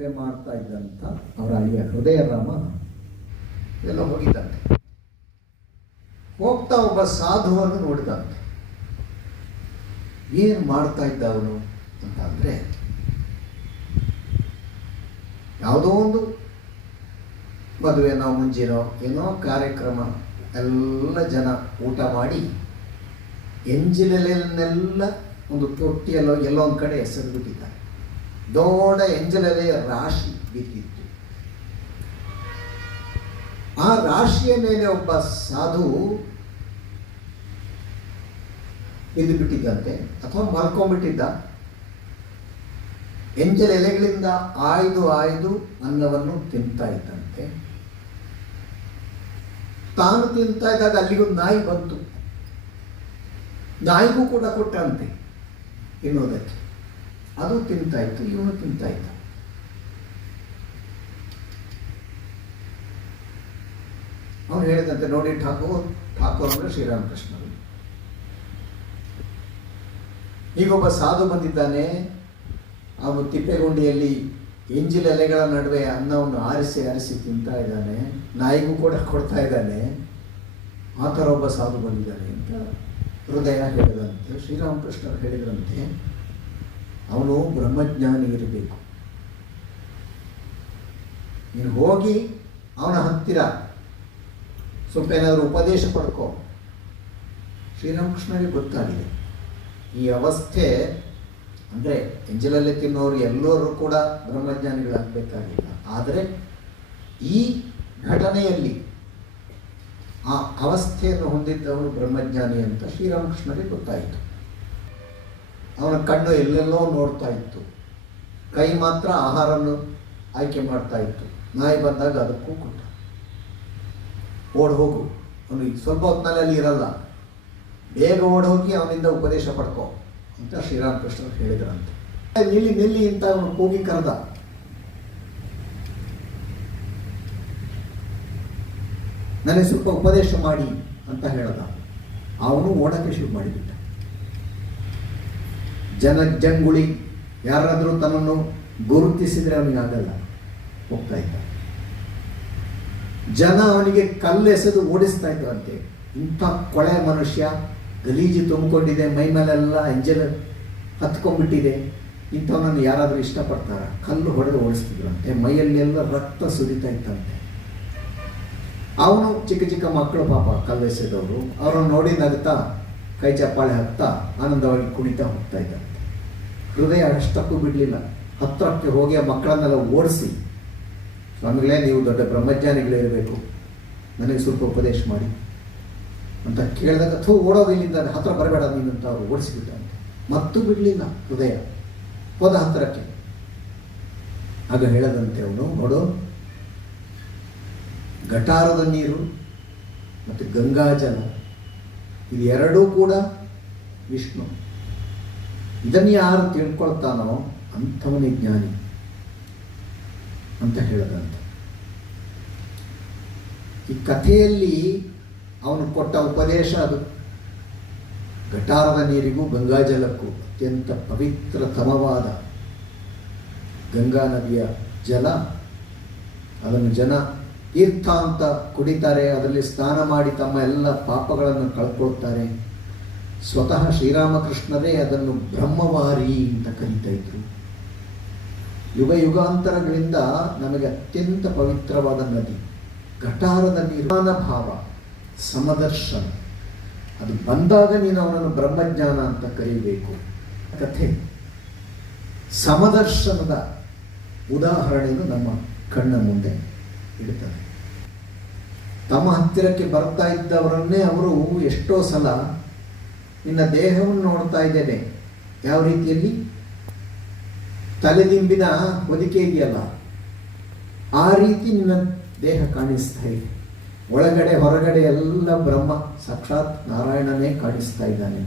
ಸೇವೆ ಮಾಡ್ತಾ ಇದ್ದಂಥ ಅವರ ಅಳಿಯ ಹೃದಯ ರಾಮ ಎಲ್ಲ ಹೋಗಿದ್ದಂತೆ. ಹೋಗ್ತಾ ಒಬ್ಬ ಸಾಧುವನ್ನು ನೋಡಿದಂತೆ. ಏನು ಮಾಡ್ತಾ ಇದ್ದ ಅವನು ಅಂತ ಅಂದರೆ ಯಾವುದೋ ಒಂದು ಮದುವೆನೋ ಮುಂಜಿನೋ ಏನೋ ಕಾರ್ಯಕ್ರಮ, ಎಲ್ಲ ಜನ ಊಟ ಮಾಡಿ ಎಂಜಿಲೆಲೆಯನ್ನೆಲ್ಲ ಒಂದು ತೊಟ್ಟಿಯಲ್ಲೋ ಎಲ್ಲೋ ಒಂದು ಕಡೆ ಹೆಸರು ಬಿಟ್ಟಿದ್ದಾರೆ ದೊಡ್ಡ ಎಂಜಲೆಲೆಯ ರಾಶಿ ಬಿದ್ದಿತ್ತು. ಆ ರಾಶಿಯ ಮೇಲೆ ಒಬ್ಬ ಸಾಧು ಬಿದ್ದು ಬಿಟ್ಟಿದ್ದಂತೆ, ಅಥವಾ ಮಲ್ಕೊಂಡ್ಬಿಟ್ಟಿದ್ದ. ಎಂಜಲ್ ಎಲೆಗಳಿಂದ ಆಯ್ದು ಆಯ್ದು ಅನ್ನವನ್ನು ತಿಂತಾ ಇದ್ದಂತೆ. ತಾನು ತಿಂತಾ ಇದ್ದಾಗ ಅಲ್ಲಿಗೂ ನಾಯಿ ಬಂತು. ನಾಯಿಗೂ ಕೂಡ ಕೊಟ್ಟಂತೆ ತಿನ್ನೋದಕ್ಕೆ. ಅದು ತಿಂತಾ ಇತ್ತು ಇವನು ತಿಂತಾ ಇದ್ದ ಅವನು ಹೇಳಿದಂತೆ ನೋಡಿ ಠಾಕೂರ್ ಠಾಕೂರ್ ಅಂದ್ರೆ ಶ್ರೀರಾಮಕೃಷ್ಣರು. ಈಗೊಬ್ಬ ಸಾಧು ಬಂದಿದ್ದಾನೆ, ಅವನು ತಿಪ್ಪೆಗುಂಡಿಯಲ್ಲಿ ಎಂಜಿಲ್ ಎಲೆಗಳ ನಡುವೆ ಅನ್ನವನ್ನು ಆರಿಸಿ ಆರಿಸಿ ತಿಂತಾ ಇದ್ದಾನೆ, ನಾಯಿಗೂ ಕೂಡ ಕೊಡ್ತಾ ಇದ್ದಾನೆ. ಆ ಥರ ಒಬ್ಬ ಸಾಧು ಬಂದಿದ್ದಾನೆ ಅಂತ ಹೃದಯ ಹೇಳಿದಂತೆ, ಶ್ರೀರಾಮಕೃಷ್ಣರು ಹೇಳಿದಂತೆ ಅವನು ಬ್ರಹ್ಮಜ್ಞಾನಿ ಇರಬೇಕು ನೀನು ಹೋಗಿ ಅವನ ಹತ್ತಿರ ಸ್ವಲ್ಪ ಏನಾದರೂ ಉಪದೇಶ ಪಡ್ಕೋ. ಶ್ರೀರಾಮಕೃಷ್ಣನಿಗೆ ಗೊತ್ತಾಗಿದೆ. ಈ ಅವಸ್ಥೆ ಅಂದರೆ ಎಂಜಲಲ್ಲಿ ತಿನ್ನೋರು ಎಲ್ಲರೂ ಕೂಡ ಬ್ರಹ್ಮಜ್ಞಾನಿಗಳಾಗಬೇಕಾಗಿಲ್ಲ. ಆದರೆ ಈ ಘಟನೆಯಲ್ಲಿ ಆ ಅವಸ್ಥೆಯನ್ನು ಹೊಂದಿದ್ದವನು ಬ್ರಹ್ಮಜ್ಞಾನಿ ಅಂತ ಶ್ರೀರಾಮಕೃಷ್ಣರಿಗೆ ಗೊತ್ತಾಯಿತು. ಅವನ ಕಣ್ಣು ಎಲ್ಲೆಲ್ಲೋ ನೋಡ್ತಾ ಇತ್ತು. ಕೈ ಮಾತ್ರ ಆಹಾರವನ್ನು ಆಯ್ಕೆ ಮಾಡ್ತಾ ಇತ್ತು. ನಾಯಿ ಬಂದಾಗ ಅದಕ್ಕೂ ಕೊಟ್ಟ ಓಡ್ ಹೋಗು. ಅವನು ಸ್ವಲ್ಪ ಹೊತ್ತಿನಲ್ಲಿ ಅಲ್ಲಿ ಇರಲ್ಲ. ಬೇಗ ಓಡ್ ಹೋಗಿ ಅವನಿಂದ ಉಪದೇಶ ಪಡ್ಕೋ ಅಂತ ಶ್ರೀರಾಮಕೃಷ್ಣ ಹೇಳಿದ್ರಂತೆ. ನಿಲ್ಲಿ ನಿಲ್ಲಿ ಅಂತ ಅವನು ಕೂಗಿ ಕರೆದ. ನನಗೆ ಸ್ವಲ್ಪ ಉಪದೇಶ ಮಾಡಿ ಅಂತ ಹೇಳ್ದ. ಅವನು ಓಡಕ್ಕೆ ಶುರು ಮಾಡಿಬಿಟ್ಟ. ಜನ ಜಂಗುಳಿ ಯಾರಾದರೂ ತನ್ನನ್ನು ಗುರುತಿಸಿದರೆ ಅವನಿಗೆ ಆಗಲ್ಲ. ಹೋಗ್ತಾ ಇದ್ದ. ಜನ ಅವನಿಗೆ ಕಲ್ಲೆಸೆದು ಓಡಿಸ್ತಾ ಇದ್ದಂತೆ ಇಂಥ ಕೊಳೆ ಮನುಷ್ಯ ಗಲೀಜು ತುಂಬಿಕೊಂಡಿದೆ, ಮೈ ಮೇಲೆಲ್ಲ ಎಂಜಲ್ ಹತ್ಕೊಂಡ್ಬಿಟ್ಟಿದೆ. ಇಂಥವನನ್ನು ಯಾರಾದರೂ ಇಷ್ಟಪಡ್ತಾರ? ಕಲ್ಲು ಹೊಡೆದು ಓಡಿಸ್ತಿದ್ರಂತೆ. ಮೈಯಲ್ಲೆಲ್ಲ ರಕ್ತ ಸುರಿತಾ ಇತ್ತಂತೆ. ಅವನು ಚಿಕ್ಕ ಚಿಕ್ಕ ಮಕ್ಕಳು ಪಾಪ ಕಲ್ಲೆಸೆದವರು. ಅವರನ್ನು ನೋಡಿ ನಗ್ತಾ ಕೈ ಚಪ್ಪಾಳೆ ಹತ್ತಾ ಆನಂದವಾಗಿ ಕುಣಿತಾ ಹೋಗ್ತಾ ಇದ್ದಂತೆ ಹೃದಯ ಅಷ್ಟಕ್ಕೂ ಬಿಡಲಿಲ್ಲ. ಹತ್ತಿರಕ್ಕೆ ಹೋಗಿ ಆ ಮಕ್ಕಳನ್ನೆಲ್ಲ ಓಡಿಸಿ, ಸ್ವಾಮಿಗಳೇ, ನೀವು ದೊಡ್ಡ ಬ್ರಹ್ಮಜ್ಞಾನಿಗಳಿರಬೇಕು. ನನಗೆ ಸ್ವಲ್ಪ ಉಪದೇಶ ಮಾಡಿ. ಅಂತ ಕೇಳಿದಾಗ, ಥೂ ಓಡೋದು ಇಲ್ಲಿಂದ ಹತ್ರ ಬರಬೇಡ ನೀನು ಅಂತ ಅವರು ಓಡಿಸಿಬಿಟ್ಟಂತೆ ಮತ್ತೂ ಬಿಡಲಿಲ್ಲ ಹೃದಯ. ಹೋದ ಹತ್ತಿರಕ್ಕೆ. ಆಗ ಹೇಳದಂತೆ ಅವನು, ನೋಡು, ಗಟಾರದ ನೀರು ಮತ್ತು ಗಂಗಾಜಲ ಇದು ಎರಡೂ ಕೂಡ ವಿಷ್ಣು. ಇದನ್ನು ಯಾರು ತಿಳ್ಕೊಳ್ತಾನೋ ಅಂಥವನೇ ಜ್ಞಾನಿ ಅಂತ ಹೇಳಿದಂತೆ. ಈ ಕಥೆಯಲ್ಲಿ ಅವನು ಕೊಟ್ಟ ಉಪದೇಶ ಅದು. ಗಟಾರದ ನೀರಿಗೂ ಗಂಗಾಜಲಕ್ಕೂ ಅತ್ಯಂತ ಪವಿತ್ರತಮವಾದ ಗಂಗಾ ನದಿಯ ಜಲ, ಅದನ್ನು ಜನ ತೀರ್ಥ ಅಂತ ಕುಡಿತಾರೆ, ಅದರಲ್ಲಿ ಸ್ನಾನ ಮಾಡಿ ತಮ್ಮ ಎಲ್ಲ ಪಾಪಗಳನ್ನು ಕಳ್ಕೊಳ್ತಾರೆ. ಸ್ವತಃ ಶ್ರೀರಾಮಕೃಷ್ಣರೇ ಅದನ್ನು ಬ್ರಹ್ಮವಾರಿ ಅಂತ ಕರೀತಾ ಇದ್ರು. ಯುಗ ಯುಗಾಂತರಗಳಿಂದ ನಮಗೆ ಅತ್ಯಂತ ಪವಿತ್ರವಾದ ನದಿ ಘಟಾರದ ನಿರ್ಮಾಣ ಭಾವ, ಸಮದರ್ಶನ. ಅದು ಬಂದಾಗ ನೀನು ಅವನನ್ನು ಬ್ರಹ್ಮಜ್ಞಾನ ಅಂತ ಕರೀಬೇಕು. ಕಥೆ. ಸಮದರ್ಶನದ ಉದಾಹರಣೆಯನ್ನು ನಮ್ಮ ಕಣ್ಣ ಮುಂದೆ. ಇಡ್ತಾರೆ ತಮ್ಮ ಹತ್ತಿರಕ್ಕೆ ಬರ್ತಾ ಇದ್ದವರನ್ನೇ ಅವರು ಎಷ್ಟೋ ಸಲ ನಿನ್ನ ದೇಹವನ್ನು ನೋಡ್ತಾ ಇದ್ದೇನೆ. ಯಾವ ರೀತಿಯಲ್ಲಿ? ತಲೆದಿಂಬಿನ ಹೊದಿಕೆ ಇದೆಯಲ್ಲ, ಆ ರೀತಿ ನಿನ್ನ ದೇಹ ಕಾಣಿಸ್ತಾ ಇದೆ. ಒಳಗಡೆ ಹೊರಗಡೆ ಎಲ್ಲ ಬ್ರಹ್ಮ, ಸಾಕ್ಷಾತ್ ನಾರಾಯಣನೇ ಕಾಣಿಸ್ತಾ ಇದ್ದಾನೆ.